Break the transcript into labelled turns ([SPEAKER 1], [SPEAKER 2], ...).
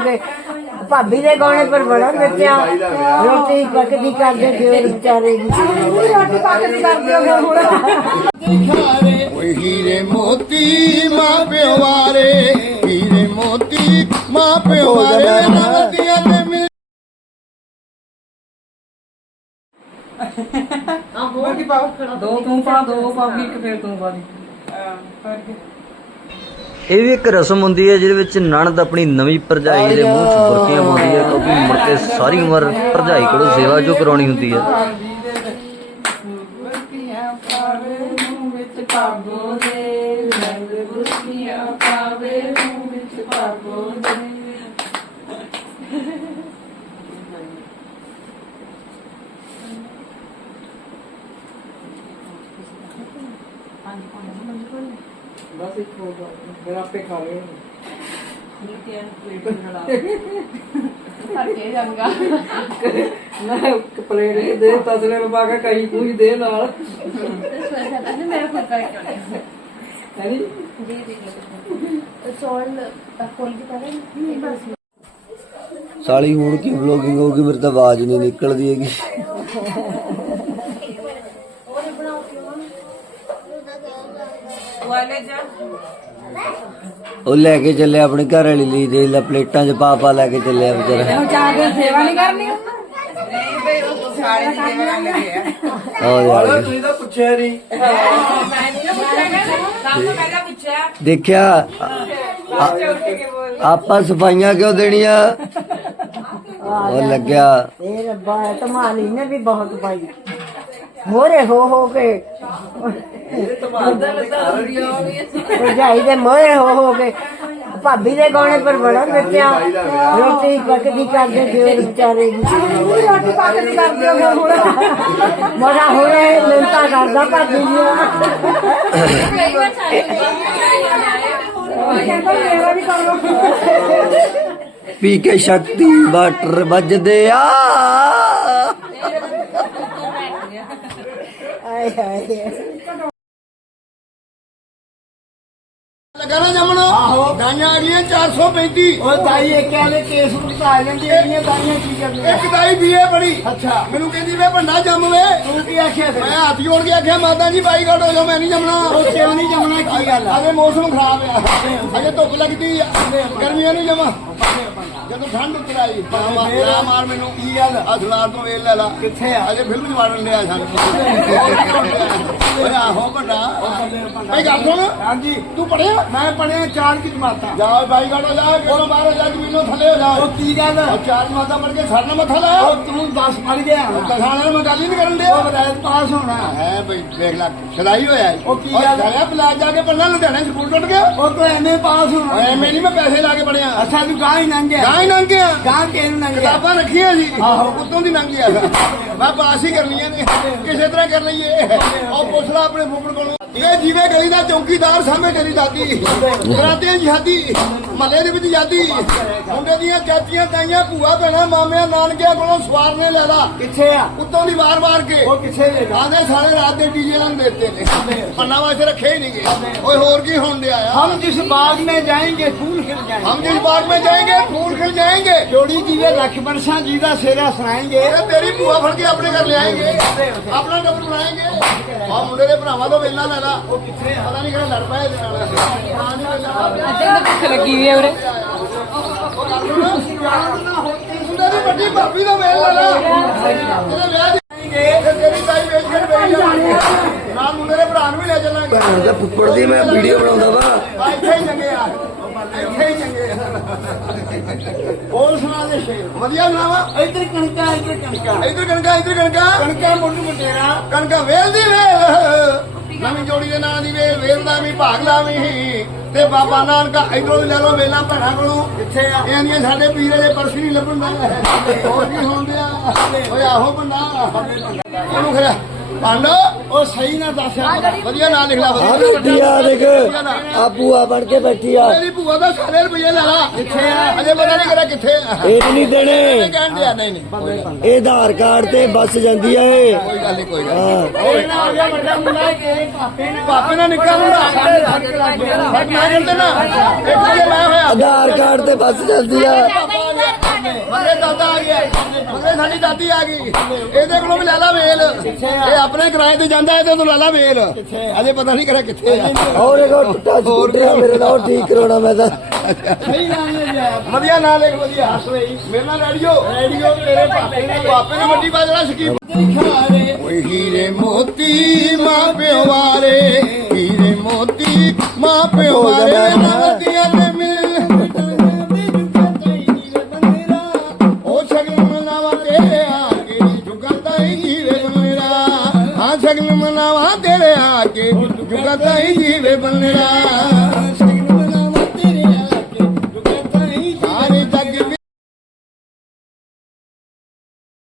[SPEAKER 1] के भाभी के गाने पर बड़ा नचा रोटी पकदी करदे फिर बेचारे रोटी पकदी करदे
[SPEAKER 2] हीरे मोती मां प्यो वारे हीरे मोती मां प्यो वारे नदियां ते
[SPEAKER 3] दो तू पा दो पागी एक फिर तू पा दी
[SPEAKER 4] ਇਹ ਵੀ ਇੱਕ ਰਸਮ ਹੁੰਦੀ ਹੈ ਜਿਹਦੇ ਵਿੱਚ ਨਣਦ ਆਪਣੀ ਨਵੀਂ ਭਰਜਾਈ ਦੇ ਮੂੰਹ 'ਚ ਬੁਰਕੀਆਂ ਪਾਉਂਦੀ ਹੈ ਕਿਉਂਕਿ ਮੁੜ ਕੇ ਸਾਰੀ ਉਮਰ ਭਰਜਾਈ ਕੋਲੋਂ ਸੇਵਾ ਜੋ ਕਰਾਉਣੀ ਹੁੰਦੀ ਹੈ।
[SPEAKER 3] बस एक फिर आपे खा ले प्लेट दे तसले में पा के कहीं पूरी दे नाल
[SPEAKER 4] ਸਾਲੀ ਹੁਣ ਕੀ ਵਲੋਗਿੰਗ ਹੋਊਗੀ, ਮੇਰੇ ਤਾਂ ਆਵਾਜ਼ ਨਹੀਂ ਨਿਕਲਦੀ ਹੈਗੀ। ਉਹ ਲੈ ਕੇ ਚੱਲਿਆ ਆਪਣੀ ਘਰ ਵਾਲੀ ਲਈ, ਦੇ ਲੈ ਪਲੇਟਾਂ 'ਚ ਪਾ ਪਾ ਲੈ ਕੇ ਚੱਲਿਆ ਵਿਚਾਰਾ।
[SPEAKER 1] सेवा नहीं करनी
[SPEAKER 2] ਤੁਸੀਂ ਤਾਂ ਪੁੱਛਿਆ ਨਹੀਂ
[SPEAKER 4] ਦੇਖਿਆ ਆਪਾਂ ਸਫਾਈਆਂ ਕਿਉਂ ਦੇਣੀਆਂ, ਉਹ ਲੱਗਿਆ
[SPEAKER 1] रब्बा तुम्हारी ने भी बहुत पाई मोरे हो के भरजाई दे मोरे हो के भाभी के गाने पर बड़ा नचा रोटी पकदी करदे फिर बेचारे रोटी पकदी करदे बड़ा हो रहा है मिलता करदा भाभी
[SPEAKER 4] पी के शक्ति वाटर बजदे आ
[SPEAKER 2] लगा ना जमना गाइयां आ गई 435
[SPEAKER 1] केस उठा लेंगे दाइयां की करनी
[SPEAKER 2] एक दाई बीए बड़ी
[SPEAKER 1] अच्छा
[SPEAKER 2] मैनू कहती वे भंडा जम वे
[SPEAKER 1] तू की आखिया
[SPEAKER 2] मैं हाथ जोड़ के आख्या माता जी बाई काटो जो मैं नहीं जमना
[SPEAKER 1] क्यों नहीं जमना की गल
[SPEAKER 2] अरे मौसम खराब है अजे धुप लगती गर्मियां नहीं जमा ਜਦੋਂ ਠੰਡ ਉੱਤਰ ਆਈ ਮਾਰ ਮੈਨੂੰ ਕੀ ਗੱਲ ਅਸਲਾਰ ਤੋਂ ਵੇਲ ਲੈ ਲਾ ਕਿੱਥੇ ਆ ਅਜੇ ਫਿਲਮ ਚ ਵਾੜਨ ਲਿਆ ਸਾਨੂੰ ਓਏ ਆਹੋ ਵੱਡਾ ਭਾਈ ਗੱਲ ਸੁਣ ਹਾਂਜੀ ਤੂੰ ਪੜਿਆ ਮੈਂ ਪੜਿਆ 4 ਕੀ ਜਮਾਤਾਂ ਜਾ ਬਾਈ ਗਾੜਾ ਜਾ ਕੋਲੋਂ ਬਾਹਰ ਜਾ ਜ਼ਮੀਨੋਂ ਥੱਲੇ ਹੋ ਜਾ ਉਹ ਕੀ ਗੱਲ 4 ਜਮਾਤਾਂ ਪੜ ਕੇ ਸਾਡਾ ਮੱਥਾ ਲਾਇਆ ਉਹ ਤੂੰ 10 ਪੜ ਗਿਆ ਕਹਾਣਾ ਮੈਂ ਗੱਲ ਹੀ ਨਹੀਂ ਕਰਨ ਦਿਆ ਉਹ ਬਰਾਤ ਪਾਸ ਹੋਣਾ ਹੈ ਬਈ ਦੇਖ ਲੈ ਸਦਾਈ ਹੋਇਆ ਉਹ ਕੀ ਗੱਲ ਆ ਬਲਾ ਜਾ ਕੇ ਪੜਨਾ ਲੁਧਿਆਣੇ ਸਕੂਲ ਟੁੱਟ ਗਿਆ ਉਹ ਤੋਂ ਐਵੇਂ ਪਾਸ ਹੋਣਾ ਐਵੇਂ ਨਹੀਂ ਮੈਂ ਪੈਸੇ ਲਾ ਕੇ ਪੜਿਆ ਅੱਛਾ ਤੂੰ ਗਾਂ ਹੀ ਲੰਘਿਆ ਨੰਗਿਆ ਗਾਂ ਕੇ ਨੰਗਿਆ ਕਿਤਾਬਾਂ ਰੱਖੀਆਂ ਸੀ ਉੱਤੋਂ ਦੀ ਨੰਗਿਆ ਮੈਂ ਪਾਸ ਹੀ ਕਰਨੀਆਂ ਨੇ ਕਿਸੇ ਤਰ੍ਹਾਂ ਕਰ ਲਈਏ ਉਹ ਪੁੱਛਦਾ ਆਪਣੇ ਫੁੱਫੜ ਕੋਲੋਂ ਇਹ ਜਿਵੇਂ ਗਲੀ ਦਾ ਚੌਕੀਦਾਰ ਸਾਹਮਣੇ ਤੇਰੀ ਦਾਦੀ ਬਰਾਤਿਆਂ ਜਿਹਾਦੀ ਮਹੱਲੇ ਦੇ ਵਿੱਚ ਜਾਦੀ ਮੁੰਡੇ ਦੀਆਂ ਚਾਚੀਆਂ ਤਾਈਆਂ ਭੂਆ ਭੈਣਾਂ ਮਾਮਿਆਂ ਨਾਨਕਿਆਂ ਕੋਲੋਂ ਸਵਾਰਨੇ ਲੈ ਲਾ ਕਿੱਥੇ ਆ ਉੱਤੋਂ ਦੀ ਵਾਰ ਕੇ ਉਹ ਕਿੱਥੇ ਦੇ ਆਂਦੇ ਸਾਰੇ ਰਾਤ ਦੇ ਡੀਜੇ ਲਾਂ ਦੇਤੇ ਨੇ ਪੰਨਾ ਵਾਸਤੇ ਰੱਖੇ ਹੀ ਨਹੀਂਗੇ ਓਏ ਹੋਰ ਕੀ ਹੋਣ ਦਿਆ ਆ ਹਮ ਜਿਸ ਬਾਗ में जाएंगे फूल खिल जाएंगे हम जिस बाग में जाएंगे फूल खिल जाएंगे जोड़ी जी वे लख बरसा जी का सेरा सुनाएंगे तेरी भूआ फड़ के अपने घर ले आएंगे अपना टब्बर बनाएंगे और मुंडे के भरावां तो वेला ले ला पता नहीं किहड़ा लड़ पाए
[SPEAKER 3] लगी हुई है उरे
[SPEAKER 2] मुंडे दी बड़ी भाभी दा वेल ले ला तेरे विआह तेरी ताई वेच के बेच जाएंगे ना मुंडे के भरा भी ले चलांगे
[SPEAKER 4] ਫੁੱਫੜ ਦੀ ਮੈਂ ਵੀਡੀਓ ਬਣਾਉਂਦਾ ਵਾ
[SPEAKER 2] ਇੱਥੇ ਹੀ ਚੰਗੇ ਆ ਇੱਥੇ ਹੀ ਚੰਗੇ ਹੋਰ ਸੁਣਾ ਦੇ ਸ਼ੇਰ ਵਧੀਆ ਸੁਣਾਵਾ ਇੱਧਰ ਕਣਕਾਂ ਮੁੱਢ ਮੁਟੇਰਾ ਕਣਕਾਂ ਵੇਲ ਦੀ ਵੇਲ ਨਵੀਂ ਜੋੜੀ ਦੇ ਨਾਂ ਦੀ ਵੇਲ ਵੇਲ ਦਾ ਵੀ ਭਾਗ ਲਾਵੀਂ ਤੇ ਬਾਬਾ ਨਾਨਕਾ ਇਧਰੋਂ ਲੈ ਲਓ ਵੇਲਾਂ ਭੈਣਾਂ ਕੋਲੋਂ ਕਿੱਥੇ ਆ ਇਹਨੀਆਂ ਸਾਡੇ ਪੀਰੇ ਦੇ ਪਰਸ ਨਹੀਂ ਲੱਭਣ ਦਾ ਹੋਰ ਕੀ ਹੁੰਦਿਆ ਓਏ ਆਹੋ ਬੰਦਾ ਉਹਨੂੰ ਖਰਾ ਅੰਡ ਉਹ ਸਹੀ ਨਾ ਦੱਸਿਆ ਵਧੀਆ ਨਾਂ ਲਿਖ ਲਾ
[SPEAKER 1] ਆ ਬੈਠੀ ਆ ਦੇਖ ਆ ਭੂਆ ਬਣ ਕੇ ਬੈਠੀ ਆ
[SPEAKER 2] ਮੇਰੀ ਭੂਆ ਦਾ ਸਾਰੇ ਰੁਪਏ ਲੈ ਲਾ ਕਿੱਥੇ ਆ ਅਜੇ ਪਤਾ ਨਹੀਂ ਕਰਾ ਕਿੱਥੇ ਆ
[SPEAKER 1] ਇਹ ਨਹੀਂ ਦੇਣੇ
[SPEAKER 2] ਕਹਿਣ ਦਿਆ ਨਹੀਂ ਨਹੀਂ
[SPEAKER 1] ਇਹ ਆਧਾਰ ਕਾਰਡ ਤੇ ਬੱਸ ਜਾਂਦੀ ਆ ਇਹ
[SPEAKER 2] ਕੋਈ ਗੱਲ ਨਹੀਂ ਕੋਈ ਗੱਲ
[SPEAKER 1] ਹਾਂ
[SPEAKER 2] ਪਾਪੇ ਨਾਲ ਨਿੱਕਾ ਮੁੰਡਾ ਮੈਂ ਕਹਿੰਦੇ ਨਾ ਇੱਕ ਜੇ ਮੈਂ ਹੋਇਆ
[SPEAKER 1] ਆਧਾਰ ਕਾਰਡ ਤੇ ਬੱਸ ਜਾਂਦੀ ਆ
[SPEAKER 2] ਮਗਰੇ ਦਾਦਾ ਆ ਗਿਆ ਮਗਰੇ ਸਾਡੀ ਦਾਦੀ ਆ ਗਈ ਇਹਦੇ ਕੋਲੋਂ ਵੀ ਲੈ ਲਾ ਵੇਲ ਇਹ ਆਪਣੇ ਕਿਰਾਏ ਤੇ ਜਾਂਦਾ ਇਹਦੇ ਤੋਂ ਲੈ ਲਾ ਵੇਲ ਅਜੇ ਪਤਾ ਨਹੀਂ ਕਰਾ ਕਿੱਥੇ ਆ
[SPEAKER 1] ਹੋਰ ਇੱਕ ਟੁੱਟਾ ਸਕੂਟਰ ਆ ਮੇਰੇ ਨਾਲ ਉਹ ਠੀਕ ਕਰਾਉਣਾ ਮੈਂ ਤਾਂ
[SPEAKER 2] ਵਧੀਆ ਨਾਂ ਲਿਖ ਵਧੀਆ ਹੱਸ ਰਹੀ ਮੇਰੇ ਨਾਲ ਰੇਡੀਓ ਤੇਰੇ ਪਾਪੇ ਨੇ ਵੱਡੀ ਬਾਜਣਾ ਸਕੀਮ ਓਏ ਹੀਰੇ ਮੋਤੀ ਮਾਂ ਪਿਓ ਵਾਲੇ ਹੀਰੇ ਮੋਤੀ ਮਾਂ ਪਿਓ ਵਾਲੇ ਨਦੀਆਂ ਤੇ ਮਿਲ ਉਹ ਸ਼ਗਨ ਮਨਾਵਾ ਤੇਰੇ ਆ ਕੇ ਜੁਗਦਾ ਹੀ ਜੀਵੇ ਬੰਦਰਾ ਹਾਂ ਸ਼ਗਨ ਮਨਾਵਾ ਤੇਰੇ ਆ ਕੇ ਜੁਗਦਾ ਹੀ ਜੀਵੇ ਬੰਦਰਾ